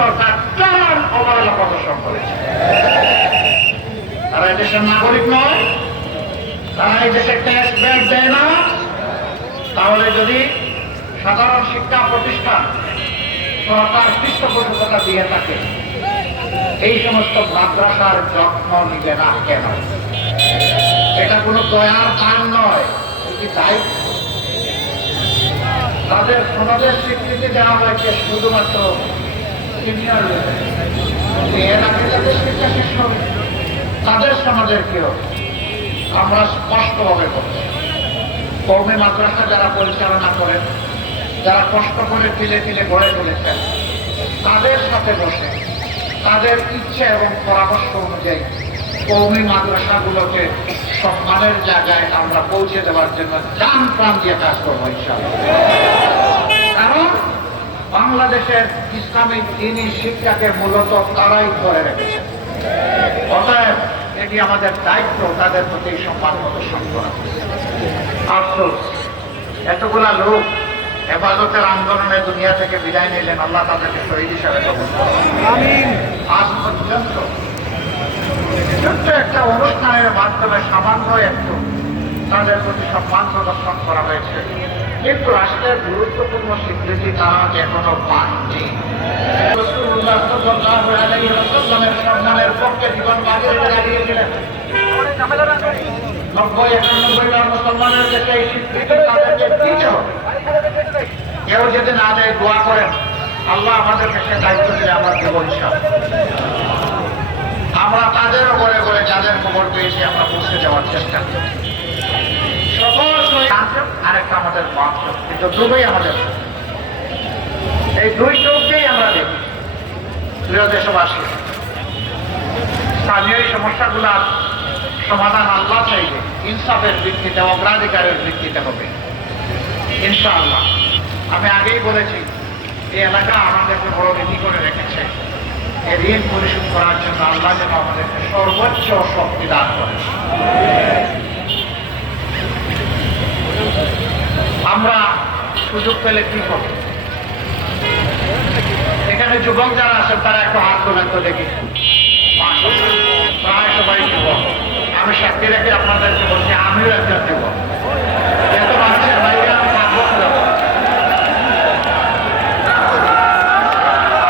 সরকার চরম অবহেলা প্রদর্শন করেছে? তারা এদেশের নাগরিক নয়, তারা এই দেশে ট্যাক্স ব্যাংক দেয় না। তাহলে যদি সাধারণ শিক্ষা প্রতিষ্ঠান সরকার পৃষ্ঠপোষকতা দিয়ে থাকে, এই সমস্ত মাদ্রাসার যত্ন নিবে না কেন? এটা কোনো দয়ার দান নয়, এটি দায়িত্ব? তাদের সমাজের স্বীকৃতি দেওয়া হয়েছে শুধুমাত্র তাদের সমাজের কেউ আমরা স্পষ্টভাবে বলছি। কর্মী মাদ্রাসা যারা পরিচালনা করেন যারা কষ্ট করে তিলে তিলে গড়ে তুলেছেন, তাদের সাথে বসে, তাদের ইচ্ছে এবং পরামর্শ অনুযায়ী কৌমি মাদ্রাসাগুলোকে সম্মানের জায়গায় আমরা পৌঁছে দেওয়ার জন্য যান প্রাণ দিয়ে কাজ করব, ইনশাআল্লাহ। বাংলাদেশের ইসলামিক দিনী শিক্ষাকে মূলত তারাই ধরে রেখেছে। অতএব এটি আমাদের দায়িত্ব, তাদের প্রতি সম্মান প্রদর্শন করা আফসোস, এতগুলা লোক হেফাজতের আন্দোলনে দুনিয়া থেকে বিদায় নিলেন, আল্লাহ তাদেরকে শহীদ হিসাবে আজ পর্যন্ত ছোট্ট একটা অনুষ্ঠানের মাধ্যমে সামান্য একটু তাদের প্রতি সম্মান প্রদর্শন করা হয়েছে। কিন্তু রাষ্ট্রের গুরুত্বপূর্ণ স্বীকৃতি তারা এখনও পাননি। নব্বই মুসলমানের দেশে কেউ যদি না দেয় দোয়া করেন, আল্লাহ আমাদের সে দায়িত্ব দিলে আমার জীবন আমরা তাদের উপরে করে যাদের খবর পেয়েছি, আমরা পৌঁছে যাওয়ার চেষ্টা করি। সকল আমাদের মাংস কিন্তু দুটোই আমাদের এই দুই চোখকেই আমরা দেখি। প্রিয় দেশবাসী, স্থানীয় এই সমস্যাগুলার সমাধান আল্লাহ চাইবে। ইনসাফের ভিত্তিতে, অগ্রাধিকারের ভিত্তিতে হবে। ইনশাআল্লাহ। আমি আগেই বলেছি, এই এলাকা আমাদেরকে বড় ঋণী করে রেখেছে। এই ঋণ পরিশোধ করার জন্য আল্লাহ যেন আমাদেরকে সর্বোচ্চ শক্তি দান করে আমরা সুযোগ পেলে কি করবে? এখানে যুবক যারা আছেন তারা একটু হাত তোলেন তো দেখি। প্রায় সবাই যুবক। আমি সাক্ষী রেখে আপনাদেরকে বলছি, আমিও একজন যুবক এত মানুষের বাইরে আমি থাকব কীভাবে?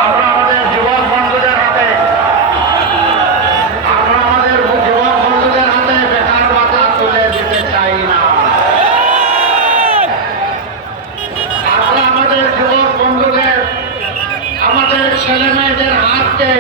আমরা আমাদের যুবক বন্ধুদের হাতে আমরা আমাদের যুবক বন্ধুদের হাতে বেকার ভাতা তুলে দিতে চাই না আমরা আমাদের যুবক বন্ধুদের আমাদের ছেলে মেয়েদের হাতকে